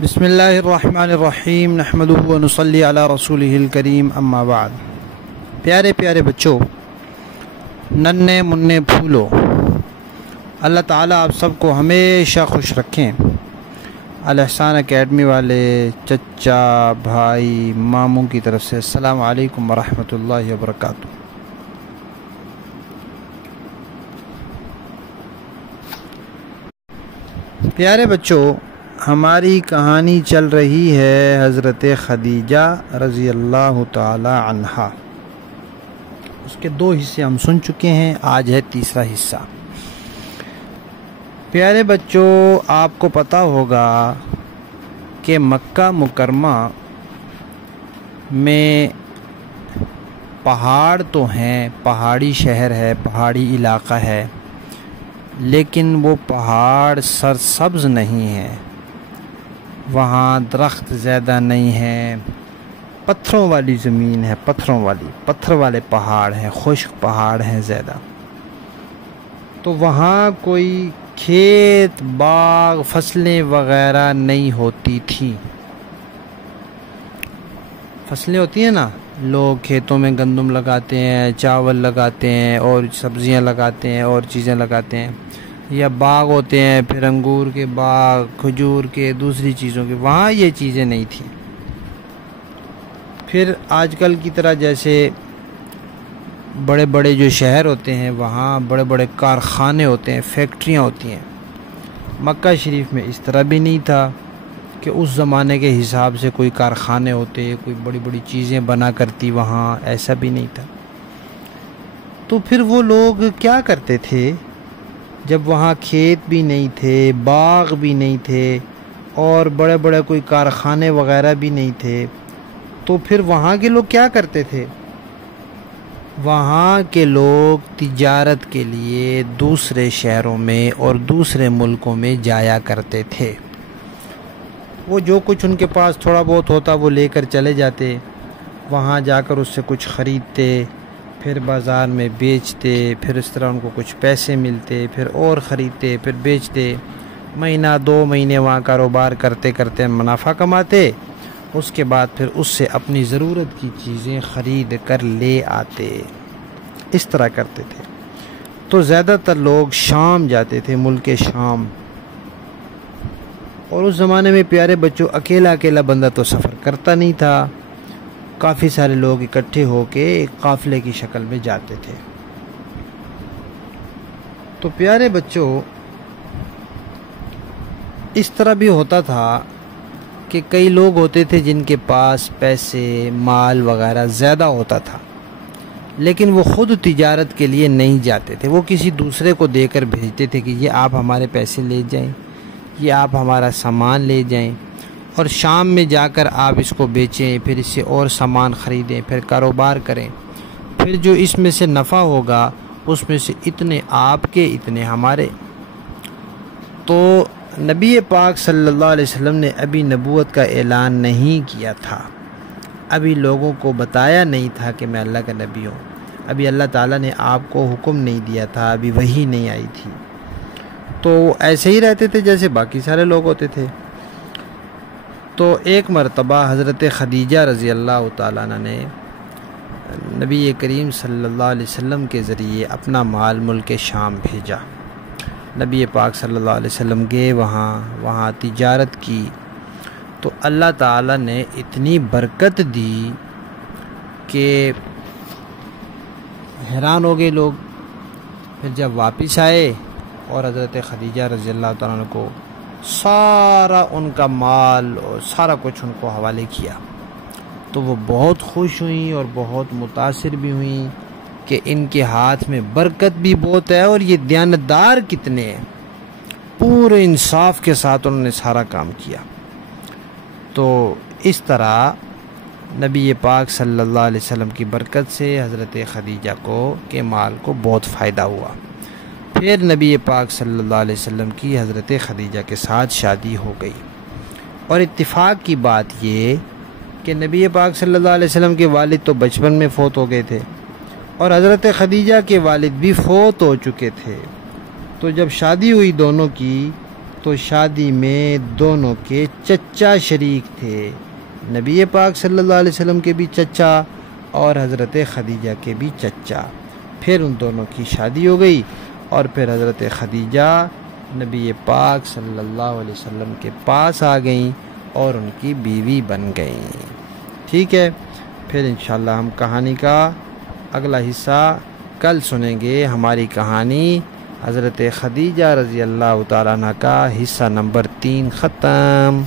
بسم اللہ الرحمن الرحیم نحمدہ و نصلی علی رسولہ الکریم اما بعد۔ پیارے پیارے بچوں، ننھے منھے پھولو، اللہ تعالیٰ آپ سب کو ہمیشہ خوش رکھیں۔ الاحسان اکیڈمی والے چچا، بھائی، ماموں کی طرف سے السلام علیکم ورحمۃ اللہ وبرکاتہ۔ پیارے بچوں، ہماری کہانی چل رہی ہے حضرت خدیجہ رضی اللہ تعالی عنہا۔ اس کے 2 حصے ہم سن چکے ہیں، آج ہے تیسرا حصہ۔ پیارے بچوں، آپ کو پتہ ہوگا کہ مکہ مکرمہ میں پہاڑ تو ہیں، پہاڑی شہر ہے، پہاڑی علاقہ ہے، لیکن وہ پہاڑ سرسبز نہیں ہیں، وہاں درخت زیادہ نہیں ہیں، پتھروں والی زمین ہے، پتھر والے پہاڑ ہیں، خشک پہاڑ ہیں زیادہ۔ تو وہاں کوئی کھیت، باغ، فصلیں وغیرہ نہیں ہوتی تھیں۔ فصلیں ہوتی ہیں نا، لوگ کھیتوں میں گندم لگاتے ہیں، چاول لگاتے ہیں، اور سبزیاں لگاتے ہیں، اور چیزیں لگاتے ہیں، یا باغ ہوتے ہیں، پھر انگور کے باغ، کھجور کے، دوسری چیزوں کے۔ وہاں یہ چیزیں نہیں تھیں۔ پھر آج کل کی طرح جیسے بڑے بڑے جو شہر ہوتے ہیں، وہاں بڑے بڑے کارخانے ہوتے ہیں، فیکٹریاں ہوتی ہیں۔ مکہ شریف میں اس طرح بھی نہیں تھا کہ اس زمانے کے حساب سے کوئی کارخانے ہوتے، کوئی بڑی بڑی چیزیں بنا کرتی وہاں، ایسا بھی نہیں تھا۔ تو پھر وہ لوگ کیا کرتے تھے، جب وہاں کھیت بھی نہیں تھے، باغ بھی نہیں تھے، اور بڑے بڑے کوئی کارخانے وغیرہ بھی نہیں تھے، تو پھر وہاں کے لوگ کیا کرتے تھے؟ وہاں کے لوگ تجارت کے لیے دوسرے شہروں میں اور دوسرے ملکوں میں جایا کرتے تھے۔ وہ جو کچھ ان کے پاس تھوڑا بہت ہوتا وہ لے کر چلے جاتے، وہاں جا کر اس سے کچھ خریدتے، پھر بازار میں بیچتے، پھر اس طرح ان کو کچھ پیسے ملتے، پھر اور خریدتے، پھر بیچتے، مہینہ 2 مہینے وہاں کاروبار کرتے کرتے منافع کماتے، اس کے بعد پھر اس سے اپنی ضرورت کی چیزیں خرید کر لے آتے۔ اس طرح کرتے تھے۔ تو زیادہ تر لوگ شام جاتے تھے، ملک شام۔ اور اس زمانے میں پیارے بچوں، اکیلا بندہ تو سفر کرتا نہیں تھا، کافی سارے لوگ اکٹھے ہو کے ایک قافلے کی شکل میں جاتے تھے۔ تو پیارے بچوں، اس طرح بھی ہوتا تھا کہ کئی لوگ ہوتے تھے جن کے پاس پیسے، مال وغیرہ زیادہ ہوتا تھا، لیکن وہ خود تجارت کے لیے نہیں جاتے تھے، وہ کسی دوسرے کو دے کر بھیجتے تھے کہ یہ آپ ہمارے پیسے لے جائیں، یہ آپ ہمارا سامان لے جائیں، اور شام میں جا کر آپ اس کو بیچیں، پھر اس سے اور سامان خریدیں، پھر کاروبار کریں، پھر جو اس میں سے نفع ہوگا اس میں سے اتنے آپ کے، اتنے ہمارے۔ تو نبی پاک صلی اللہ علیہ وسلم نے ابھی نبوت کا اعلان نہیں کیا تھا، ابھی لوگوں کو بتایا نہیں تھا کہ میں اللہ کا نبی ہوں، ابھی اللہ تعالیٰ نے آپ کو حکم نہیں دیا تھا، ابھی وحی نہیں آئی تھی۔ تو ایسے ہی رہتے تھے جیسے باقی سارے لوگ ہوتے تھے۔ تو ایک مرتبہ حضرت خدیجہ رضی اللہ تعالیٰ عنہ نے نبی کریم صلی اللہ علیہ وسلم کے ذریعے اپنا مال ملک شام بھیجا۔ نبی پاک صلی اللہ علیہ وسلم گئے وہاں تجارت کی، تو اللہ تعالیٰ نے اتنی برکت دی کہ حیران ہو گئے لوگ۔ پھر جب واپس آئے اور حضرت خدیجہ رضی اللہ تعالیٰ عنہ کو سارا ان کا مال اور سارا کچھ ان کو حوالے کیا، تو وہ بہت خوش ہوئیں اور بہت متاثر بھی ہوئیں کہ ان کے ہاتھ میں برکت بھی بہت ہے، اور یہ دیانتدار کتنے ہیں، پورے انصاف کے ساتھ انہوں نے سارا کام کیا۔ تو اس طرح نبی پاک صلی اللہ علیہ وسلم کی برکت سے حضرت خدیجہ کے مال کو بہت فائدہ ہوا۔ پھر نبی پاک صلی اللہ علیہ وسلم کی حضرت خدیجہ کے ساتھ شادی ہو گئی۔ اور اتفاق کی بات یہ کہ نبی پاک صلی اللہ علیہ وسلم کے والد تو بچپن میں فوت ہو گئے تھے، اور حضرت خدیجہ کے والد بھی فوت ہو چکے تھے۔ تو جب شادی ہوئی دونوں کی، تو شادی میں دونوں کے چچا شریک تھے، نبی پاک صلی اللہ علیہ وسلم کے بھی چچا اور حضرت خدیجہ کے بھی چچا۔ پھر ان دونوں کی شادی ہو گئی اور پھر حضرت خدیجہ نبی پاک صلی اللہ علیہ وسلم کے پاس آ گئیں اور ان کی بیوی بن گئیں۔ ٹھیک ہے، پھر انشاءاللہ ہم کہانی کا اگلا حصہ کل سنیں گے۔ ہماری کہانی حضرت خدیجہ رضی اللہ تعالیٰ عنہ کا حصہ نمبر 3 ختم۔